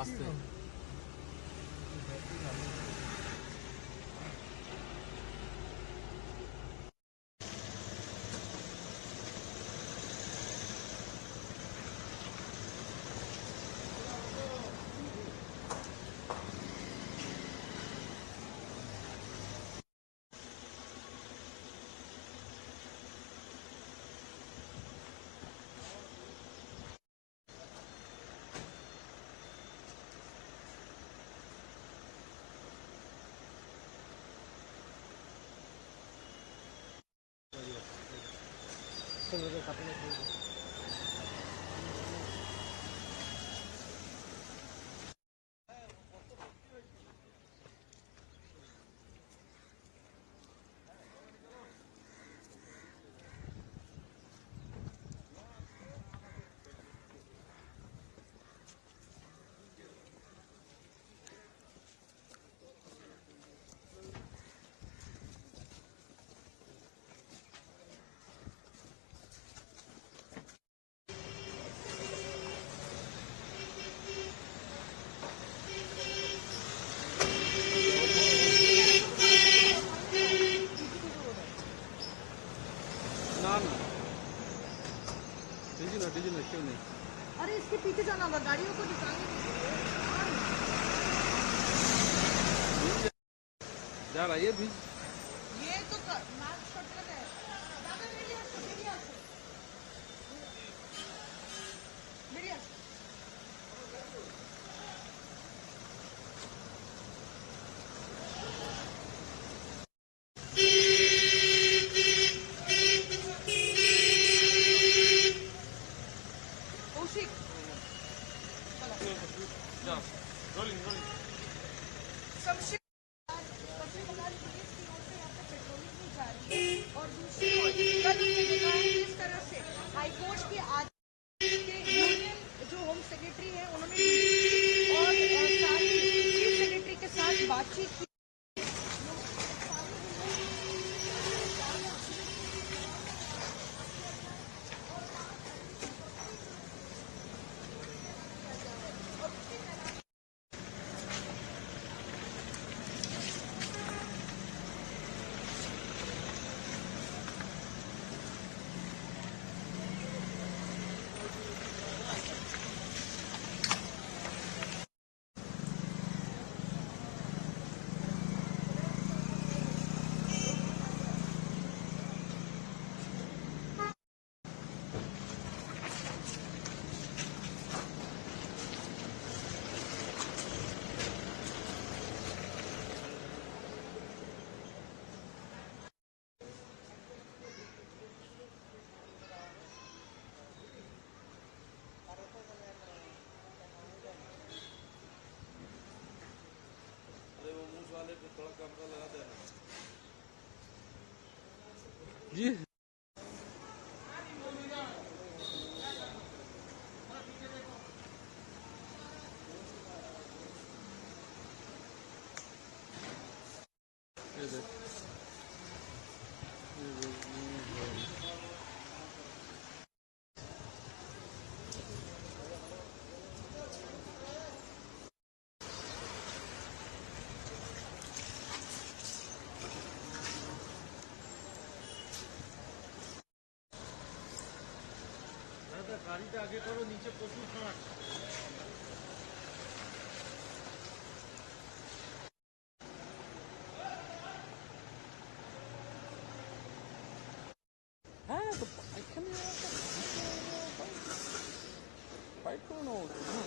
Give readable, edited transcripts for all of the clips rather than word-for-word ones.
আস্তে डीजल क्यों नहीं? अरे इसके पीछे जाना होगा, गाड़ियों को निकालने के लिए जा रहा है ये भी। ये तो मैच शॉटगन है। दादा मेरी आंसू, मेरी आंसू, मेरी आंसू। Kaushik rolling rolling. सबसे बता पुलिस की ओर से यहाँ पे पेट्रोलिंग की जा रही है और दूसरी ओर कल हमने देखा है किस तरह से हाईकोर्ट के आदेश के यूनियन जो होम सेक्रेटरी है उन्होंने और साथ ही चीफ सेक्रेटरी के साथ बातचीत की। जी গাড়িটা আগে করো, নিচে প্রচুর খাট। হ্যাঁ তো এখানে ফাইট করে নেওয়া উচিত না।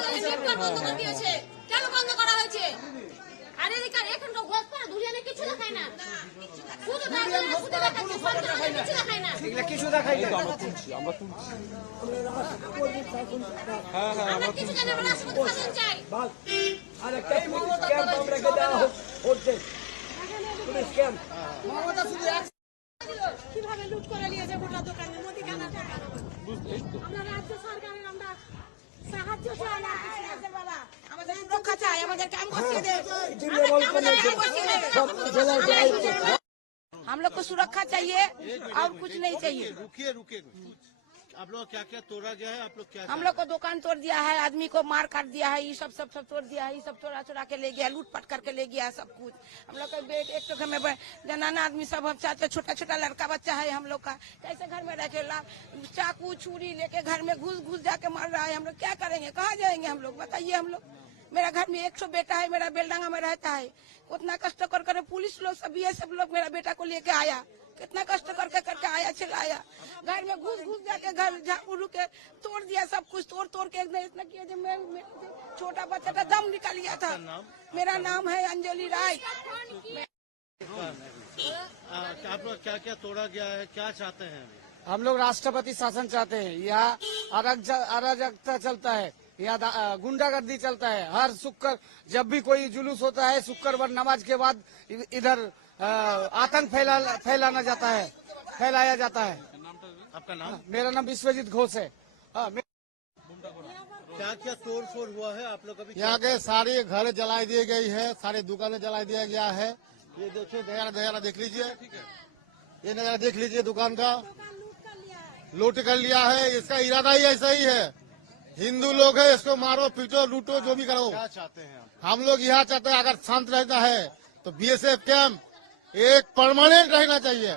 আমাদের লিফট বন্ধ করে দিয়েছে। কেন বন্ধ করা হয়েছে? আরে এখানে তো গোস করে দুনিয়াতে কিছু দেখায় না, শুধু টাকা শুধু দেখাচ্ছে, বন্ধ করে কিছু দেখায় না। এগুলা কিছু দেখাই না। আমরা তুলছি হ্যাঁ হ্যাঁ আমরা কিছু জানি না, রাষ্ট্রপতি শাসন চাই। আর একটা ক্যাম্প আমরা রেখে দেওয়া হচ্ছে পুলিশ ক্যাম্প। কিভাবে লুট করে নিয়েছে গোটা দোকানে মুদিখানা টাকা। এই তো আমরা রাজ্য সরকারের আমরা সাহায্য চাই না বাবা, আমাদের সুরক্ষা চাই, আমাদের কাম করতে দে, हम लोग को सुरक्षा चाहिए और कुछ नहीं चाहिए। रुकिए रुकिए कुछ आप लोग क्या क्या तोड़ा गया है, आप लोग क्या हम लोग को दुकान तोड़ दिया है, आदमी को मार काट दिया है, ये सब तोड़ दिया है, ये सब चुरा के ले गया, लूट पाट करके ले गया सब कुछ। हम लोग का बेट एक तो घर में जनाना आदमी सब हम चाहते, छोटा छोटा लड़का बच्चा है हम लोग का, कैसे घर में रह के चाकू छुरी लेके घर में घुस जाके मार रहा है। हम लोग क्या करेंगे, कहाँ जाएंगे हम लोग, बताइए। हम लोग, मेरा घर में 100 बेटा है, मेरा बेलडांगा में रहता है, उतना कष्ट कर पुलिस लोग सब ये सब लोग मेरा बेटा को लेके आया, कितना कष्ट करके आया, चिल्लाया, घर में घुस जाके घर झाड़ू के तोड़ दिया, सब कुछ तोड़ के एकदम इतना किया जब मैं छोटा बच्चा का दम निकल गया था। मेरा नाम है अंजलि राय। आप लोग क्या क्या तोड़ा गया है, क्या चाहते हैं? हम लोग राष्ट्रपति शासन चाहते हैं। यहाँ अराजकता चलता है, यहाँ गुंडागर्दी चलता है। हर शुक्र जब भी कोई जुलूस होता है, शुक्रवार नमाज के बाद इधर आतंक फैलाया जाता है। आपका नाम? मेरा नाम विश्वजीत घोष है। क्या क्या तोड़ फोड़ हुआ है आप लोग अभी? यहाँ के सारे घर जला दिए गई है, सारे दुकानें जला दिया गया है। ये देखिए नजारा देख लीजिए, ये नजारा देख लीजिए, दुकान का लूट कर लिया है। इसका इरादा ही ऐसा ही है, हिंदू लोग है, इसको मारो पीटो लूटो जो भी करो। क्या चाहते हैं आप? हम लोग यहाँ चाहते हैं अगर शांत रहना है तो बीएसएफ कैंप एक परमानेंट रहना चाहिए।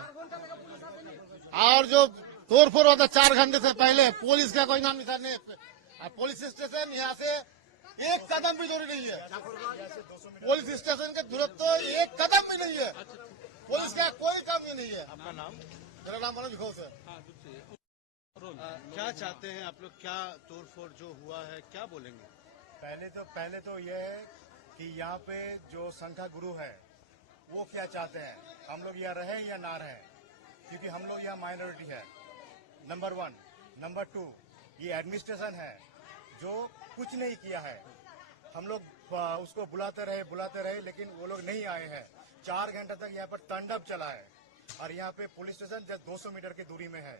और जो तोड़फोड़ होता 4 घंटे से पहले पुलिस का कोई नाम निशान नहीं। पुलिस स्टेशन यहाँ से 1 कदम भी दूरी नहीं है, पुलिस स्टेशन के दूरत्व तो 1 कदम भी नहीं है, पुलिस का कोई काम ही नहीं है। आपका नाम? मेरा नाम मनोज घोष है। क्या चाहते हैं आप लोग, क्या तोड़ फोड़ जो हुआ है क्या बोलेंगे? पहले तो यह है कि यहाँ पे जो संख्या गुरु है वो क्या चाहते हैं, हम लोग यहाँ रहे या ना रहे, क्योंकि हम लोग यहाँ माइनॉरिटी है, नंबर 1। नंबर 2, ये एडमिनिस्ट्रेशन है जो कुछ नहीं किया है। हम लोग उसको बुलाते रहे लेकिन वो लोग नहीं आए हैं। 4 घंटे तक यहाँ पर तांडव चला है और यहाँ पे पुलिस स्टेशन जस्ट 200 मीटर की दूरी में है।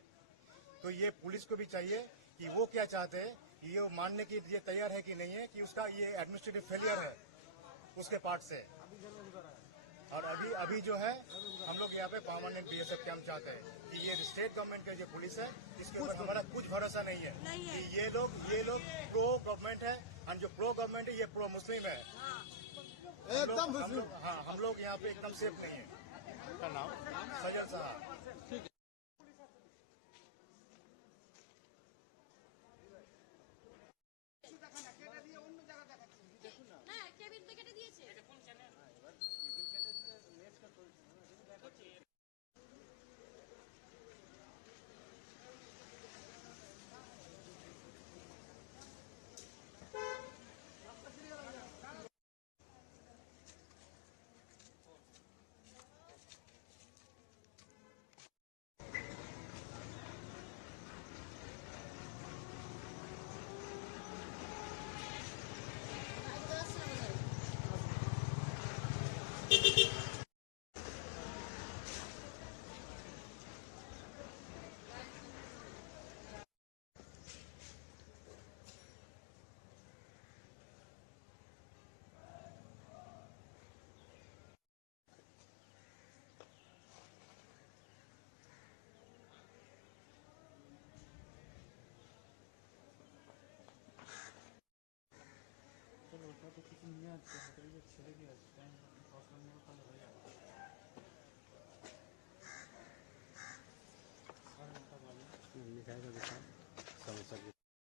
तो ये पुलिस को भी चाहिए कि वो क्या चाहते हैं, ये मानने की ये तैयार है कि नहीं है कि उसका ये एडमिनिस्ट्रेटिव फेलियर है उसके पार्ट से। और अभी जो है हम लोग यहाँ पे परमानेंट बीएसएफ कैंप चाहते हैं कि ये स्टेट गवर्नमेंट का जो पुलिस है इसके ऊपर हमारा कुछ भरोसा नहीं है कि ये लोग प्रो गवर्नमेंट है और जो प्रो गवर्नमेंट है ये प्रो मुस्लिम है। एकदम हम लोग यहाँ पे एकदम सेफ नहीं है। आपका नाम? सजल साहब।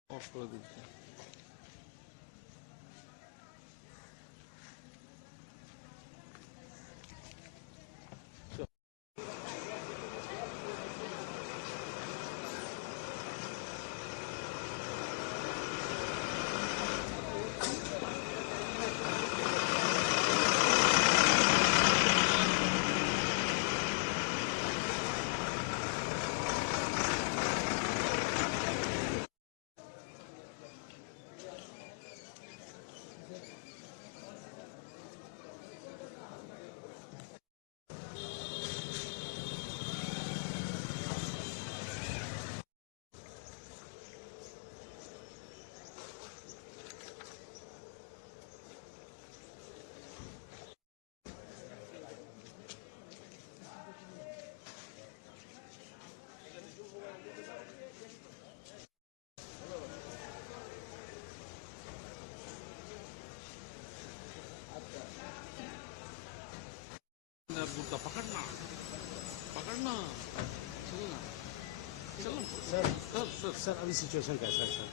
অফ করে দিচ্ছি। गुड्डा पकड़ना पकड़ना चलना चलो सर सर अभी सिचुएशन कैसा है सर?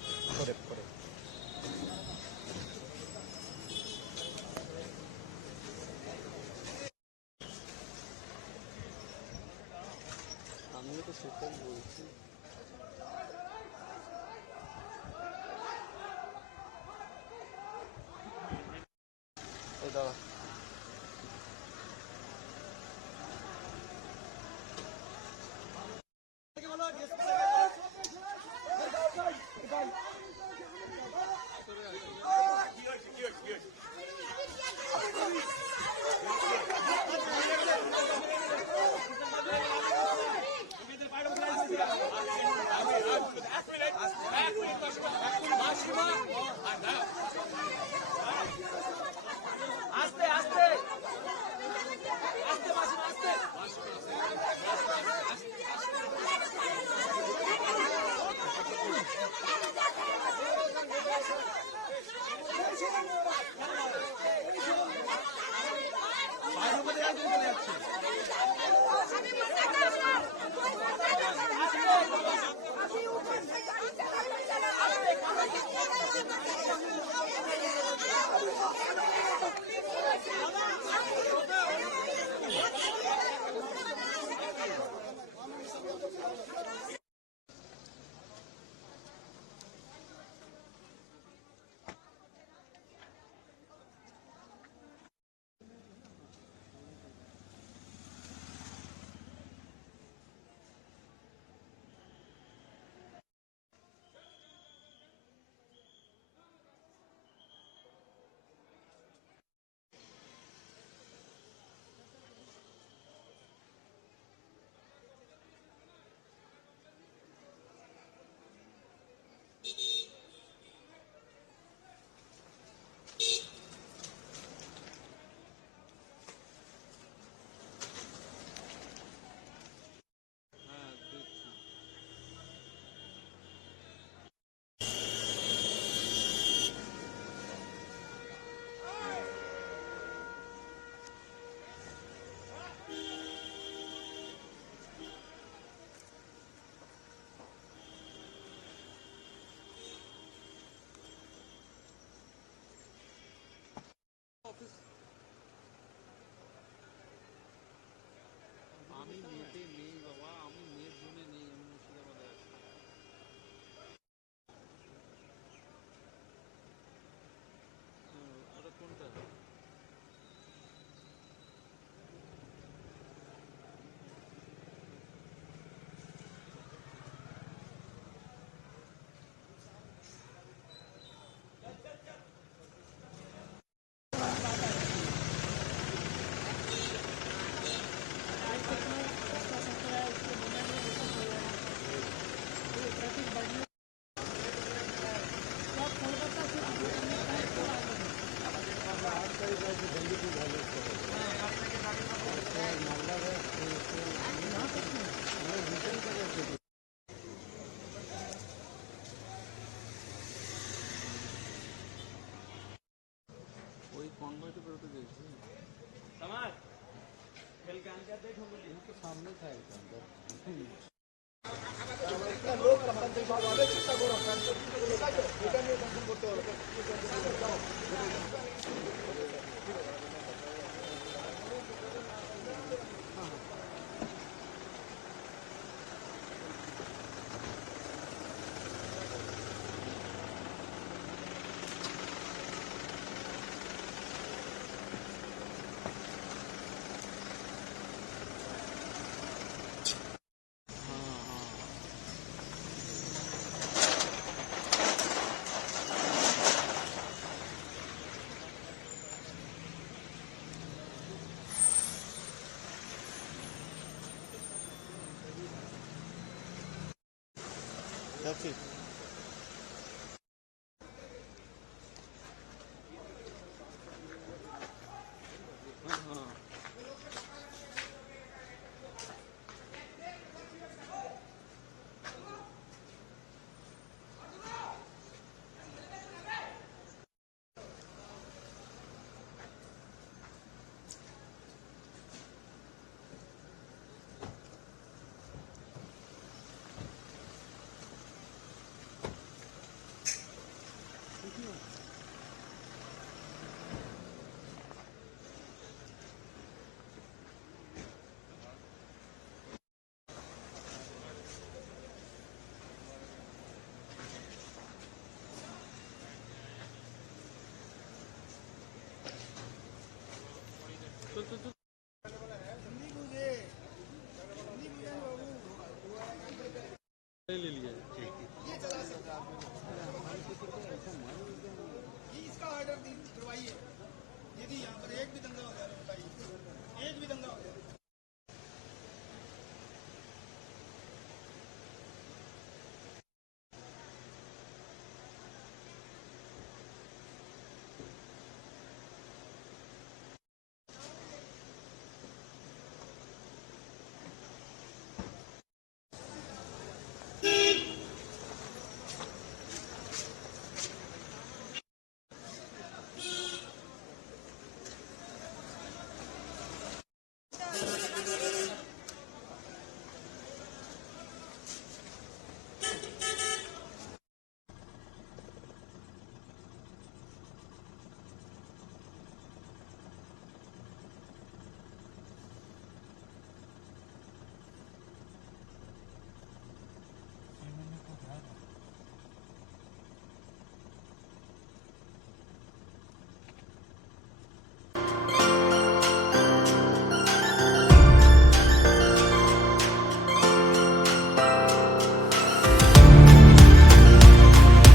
আমিও তো সেটাই বলছি। এই দাঁড়া। আমি নেটে নেই বাবা, আমি নেট জোনে নেই, আমি মুর্শিদাবাদে আছি। ওটা কোনটা? ওই কনভয়েতে বেরোতে দেখছি। সামনে था एकदम। That's it. ले लिए